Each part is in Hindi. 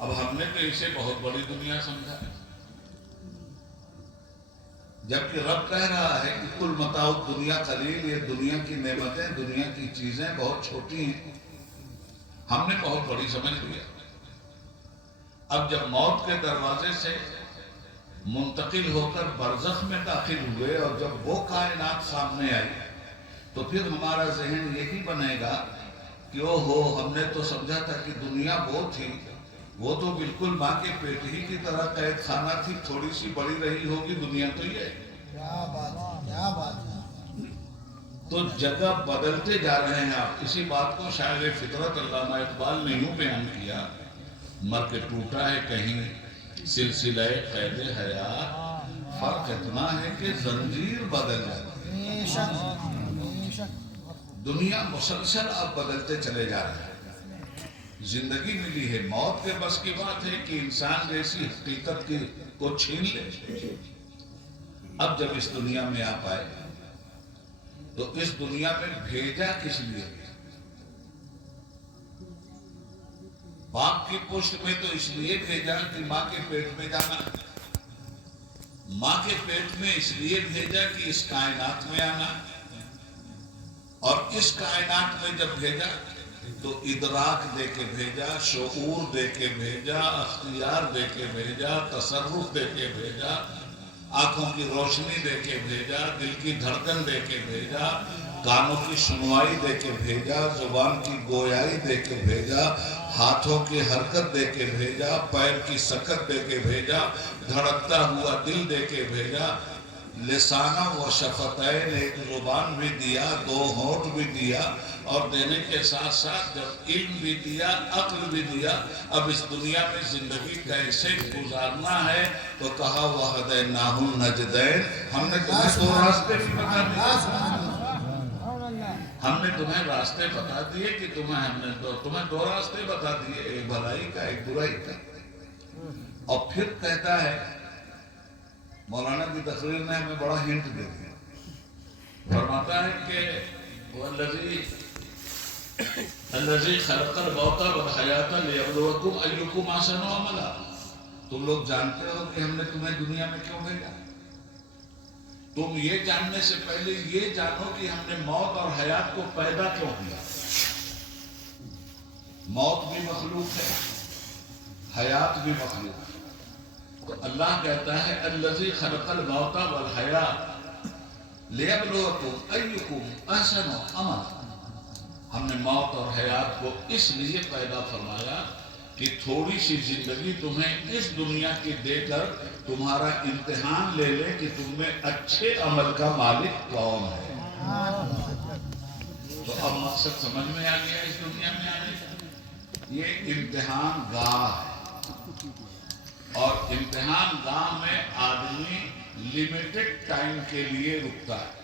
अब हमने तो इसे बहुत बड़ी दुनिया समझा, जबकि रब कह रहा है कि कुल मताउ दुनिया कलील, ये दुनिया की नेमतें, दुनिया की चीजें बहुत छोटी हैं। हमने बहुत बड़ी समझ लिया। अब जब मौत के दरवाजे से मुंतकिल होकर बरज़ख में दाखिल हुए और जब वो कायनात सामने आई, तो फिर हमारा जहन यही बनेगा कि ओहो, हमने तो समझा था कि दुनिया वो थी, वो तो बिल्कुल माँ के पेट ही की तरह कैद खाना थी, थोड़ी सी बड़ी रही होगी दुनिया तो ये। क्या बात है, क्या बात है। तो जगह बदलते जा रहे हैं आप। इसी बात को शायर फितरत अल्लामा इकबाल ने यूं बयान किया, मर के टूटा है कहीं सिलसिला कैद हयात, फर्क इतना है कि जंजीर बदल जाती है। बेशक बेशक। दुनिया मुसलसल अब बदलते चले जा रहे हैं। जिंदगी मिली है, मौत के बस की बात है कि इंसान जैसी हकीकत की को छीन ले। अब जब इस दुनिया में आप आए तो इस दुनिया में भेजा किस लिए? बाप की पुष्ट में तो इसलिए भेजा कि माँ के पेट में जाना, माँ के पेट में इसलिए भेजा कि इस कायनात में आना, और इस कायनात में जब भेजा तो इदराक दे के भेजा, शऊर दे के भेजा, अख्तियार दे के भेजा, तसर्रुफ दे के भेजा, आंखों की रोशनी दे के भेजा, दिल की धड़कन दे के भेजा, कानों की सुनवाई दे के भेजा, जुबान की गोयाई दे के भेजा, हाथों की हरकत दे के भेजा, पैर की सकत दे के भेजा, धड़कता हुआ दिल दे के भेजा, लिसाना व शफतैन, एक जुबान भी दिया, दो होंठ भी दिया, और देने के साथ साथ जब इल्म भी दिया, अक्ल भी दिया। अब इस दुनिया में जिंदगी कैसे गुजारना है तो कहा वहदैनाहुन नजदैन, हमने तुम्हें दो रास्ते भी बता दिए। हमने तुम्हें रास्ते बता दिए कि हमने तुम्हें दो रास्ते बता दिए, एक भलाई का, एक बुराई का। और फिर कहता है, मौलाना की तकरीर ने हमें बड़ा हिंट दे दिया, फरमाता है कि वल्लज़ी खलक़ल मौता वल हयाता लियब्लुवकुम अय्युकुम अहसनु अमला। तुम लोग जानते हो कि हमने तुम्हें दुनिया में क्यों भेजा? तुम ये जानने से पहले ये जानो कि हमने मौत और हयात को पैदा क्यों किया। मौत भी मखलूक है, हयात भी मखलूक है। तो अल्लाह कहता है अल्लज़ी खलक़ल मौता वल हयात लियब्लुवकुम अय्युकुम अहसनु अमला। हमने मौत और हयात को इसलिए पैदा फरमाया कि थोड़ी सी जिंदगी तुम्हें इस दुनिया की देकर तुम्हारा इम्तिहान ले ले कि तुम्हें अच्छे अमल का मालिक कौन है। तो अब मकसद समझ में आ गया इस दुनिया में आने का। ये इम्तिहान गाह है, और इम्तिहान गाह में आदमी लिमिटेड टाइम के लिए रुकता है।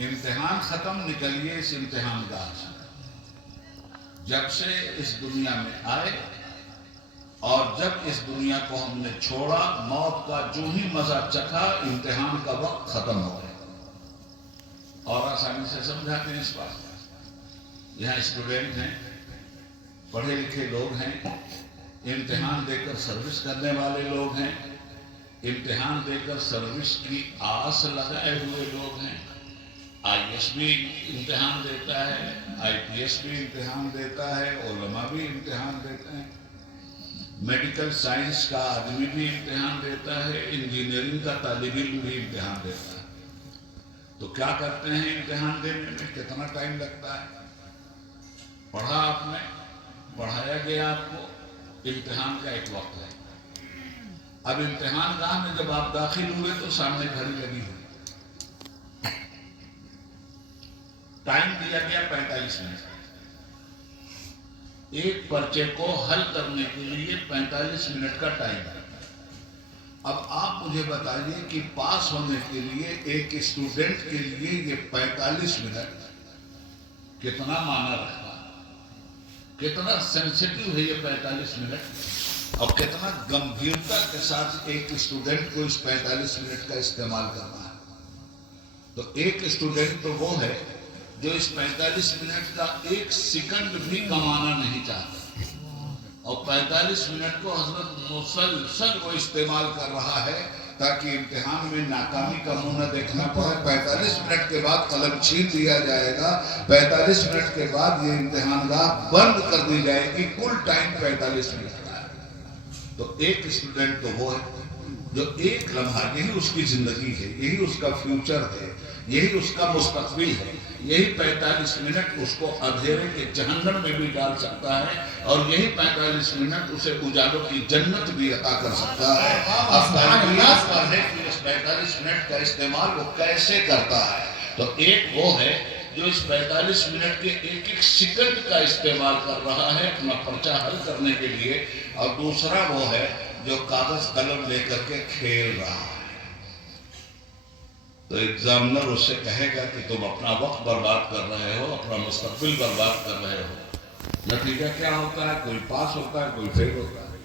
इम्तिहान खत्म, निकलिए इस इम्तिहान गाह से। जब से इस दुनिया में आए और जब इस दुनिया को हमने छोड़ा, मौत का जो ही मजा चखा, इम्तिहान का वक्त खत्म हो गया। और आसानी से समझाते हैं इस बात। यहाँ स्टूडेंट हैं, पढ़े लिखे लोग हैं, इम्तिहान देकर सर्विस करने वाले लोग हैं, इम्तिहान देकर सर्विस की आस लगाए हुए लोग हैं। IAS भी इम्तिहान देता है, IPS भी इम्तिहान देता है, उलमा भी इम्तिहान देते हैं, मेडिकल साइंस का आदमी भी इम्तिहान देता है, इंजीनियरिंग का तालिब इल्म भी इम्तिहान देता है। तो क्या करते हैं इम्तिहान देने में, कितना टाइम लगता है? पढ़ा आपने, पढ़ाया गया आपको, इम्तिहान का एक वक्त है। अब इम्तिहान गाह में जब आप दाखिल हुए तो सामने घड़ी लगी हुई, टाइम दिया गया 45 मिनट। एक पर्चे को हल करने के लिए 45 मिनट का टाइम है। अब आप मुझे बताइए कि पास होने के लिए एक स्टूडेंट के लिए ये 45 मिनट कितना माना रखता है, कितना सेंसिटिव है ये 45 मिनट, और कितना गंभीरता के साथ एक स्टूडेंट को इस 45 मिनट का इस्तेमाल करना है। तो एक स्टूडेंट तो वो है जो इस 45 मिनट का एक सेकंड भी कमाना नहीं चाहता, और 45 मिनट को हजरत मुसलसल वो इस्तेमाल कर रहा है ताकि इम्तिहान में नाकामी का मुंह न देखना पड़े। 45 मिनट के बाद कलम छीन दिया जाएगा, 45 मिनट के बाद ये इम्तिहान गाह बंद कर दी जाएगी। कुल टाइम 45 मिनट का है। तो एक स्टूडेंट तो वो है जो एक लम्हा, यही उसकी जिंदगी है, यही उसका फ्यूचर है, यही उसका मुस्तकबिल है। यही 45 मिनट उसको अंधेरे के जहन्नम में भी डाल सकता है और यही 45 मिनट उसे उजालों की जन्नत भी अता कर सकता है। अब तारीफ पर है कि इस 45 मिनट का इस्तेमाल वो कैसे करता है। तो एक वो है जो इस 45 मिनट के एक एक सेकंड का इस्तेमाल कर रहा है अपना पर्चा हल करने के लिए, और दूसरा वो है जो कागज कलम लेकर के खेल रहा है। तो एग्जामिनर उससे कहेगा कि तुम अपना वक्त बर्बाद कर रहे हो, अपना मुस्तकबिल बर्बाद कर रहे हो। नतीजा क्या होता है? कोई पास होता है, कोई फेल होता है।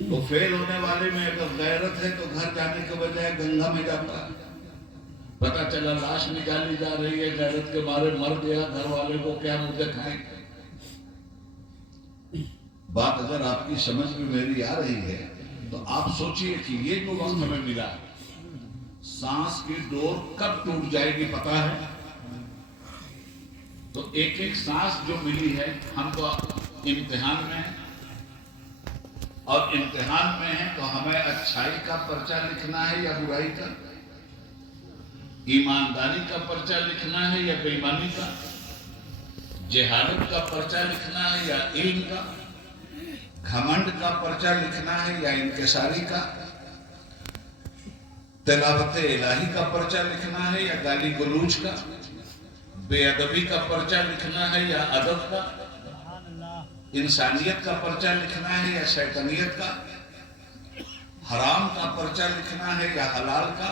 तो फेल होने वाले में अगर गैरत है तो घर जाने के बजाय गंगा में जाता है। पता चला लाश निकाली जा रही है, गैरत के मारे मर गया, घर वाले को क्या मुंह दिखाएंगे। बात अगर आपकी समझ में मेरी आ रही है तो आप सोचिए कि ये जो वक्त हमें मिला, सांस की डोर कब टूट जाएगी पता है? तो एक एक सांस जो मिली है, हम तो इम्तिहान में हैं और इम्तिहान में हैं तो हमें अच्छाई का पर्चा लिखना है या बुराई का, ईमानदारी का पर्चा लिखना है या बेईमानी का, जहालत का पर्चा लिखना है या इल्म का, घमंड का पर्चा लिखना है या इंकिसारी का, तिलावत इलाही का पर्चा लिखना है या गाली गलूज का, बेअदबी का पर्चा लिखना है या अदब का, इंसानियत का पर्चा लिखना है या शैतानियत का, हराम का पर्चा लिखना है या हलाल का,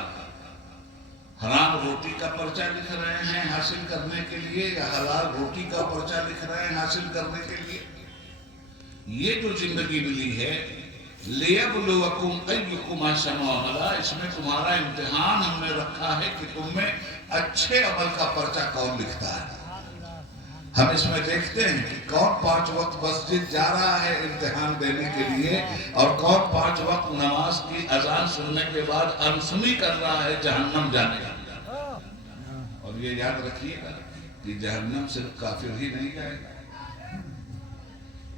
हराम रोटी का पर्चा लिख रहे हैं हासिल करने के लिए या हलाल रोटी का पर्चा लिख रहे हैं हासिल करने के लिए। ये जो जिंदगी मिली है, लियब्लुवकुम अय्युकुम अहसनु अमला, इसमें तुम्हारा इम्तिहान हमने रखा है कि तुम में अच्छे अमल का पर्चा कौन लिखता है। हम इसमें देखते हैं कि कौन 5 वक्त मस्जिद जा रहा है इम्तिहान देने के लिए और कौन 5 वक्त नमाज की अजान सुनने के बाद अनसुनी कर रहा है जहन्नम जाने का। और ये याद रखिएगा कि जहन्नम सिर्फ काफिर ही नहीं जाएगा,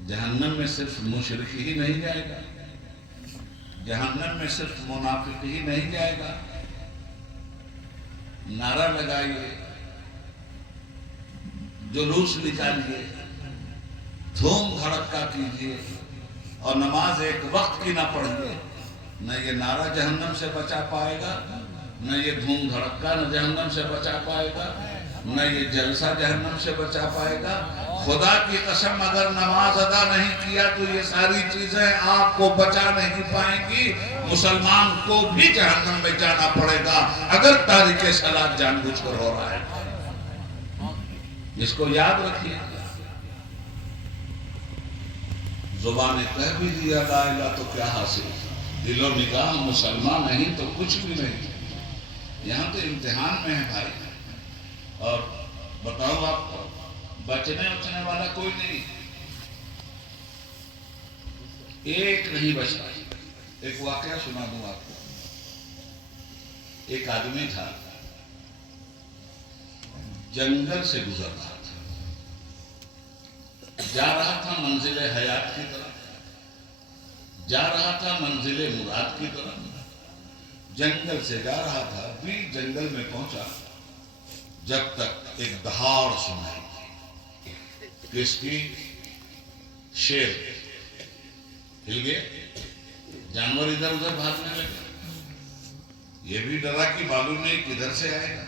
जहन्नम में सिर्फ मुशरिक ही नहीं जाएगा, जहन्नम में सिर्फ मुनाफिक ही नहीं जाएगा। नारा लगाइए, जुलूस निकालिए, धूम धड़का कीजिए और नमाज एक वक्त की ना पढ़िए, न ये नारा जहन्नम से बचा पाएगा, न ये धूम धड़का न जहन्नम से बचा पाएगा, न ये जलसा जहन्नम से बचा पाएगा। खुदा की कसम अगर नमाज अदा नहीं किया तो ये सारी चीजें आपको बचा नहीं पाएंगी। मुसलमान को भी जहन्नम में जाना पड़ेगा अगर तारीके सलात जानबूझकर हो रहा है। इसको याद रखिए। जुबान ने कह भी दिया ला इला तो क्या हासिल, दिलो निगाह मुसलमान नहीं तो कुछ भी नहीं। यहाँ तो इम्तिहान में है भाई, और बताओ आपको बचने उचने वाला कोई नहीं, एक नहीं बचता। एक वाकया सुना दूं आपको। एक आदमी था, जंगल से गुजर रहा था, जा रहा था मंजिले हयात की तरफ, जा रहा था मंजिले मुराद की तरफ। जंगल से जा रहा था, बीच जंगल में पहुंचा जब तक एक दहाड़ सुनाई। किसकी? शेर। हिल गए, जानवर इधर उधर भागने लगे। ये भी डरा कि मालूम नहीं किधर से आएगा।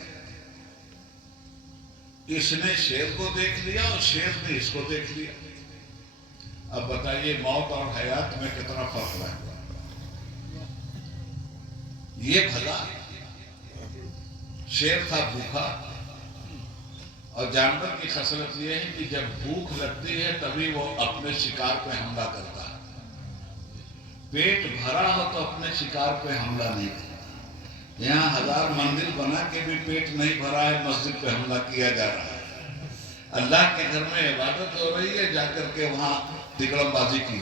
इसने शेर को देख लिया और शेर ने इसको देख लिया। अब बताइए मौत और हयात में कितना फर्क है। ये भला शेर था भूखा, और जानवर की खसलत यह है कि जब भूख लगती है तभी वो अपने शिकार पे हमला करता है। पेट भरा हो तो अपने शिकार पे हमला नहीं करता। यहाँ 1000 मंदिर बना के भी पेट नहीं भरा है, मस्जिद पे हमला किया जा रहा है। अल्लाह के घर में इबादत हो रही है, जाकर के वहां तिकड़मबाजी की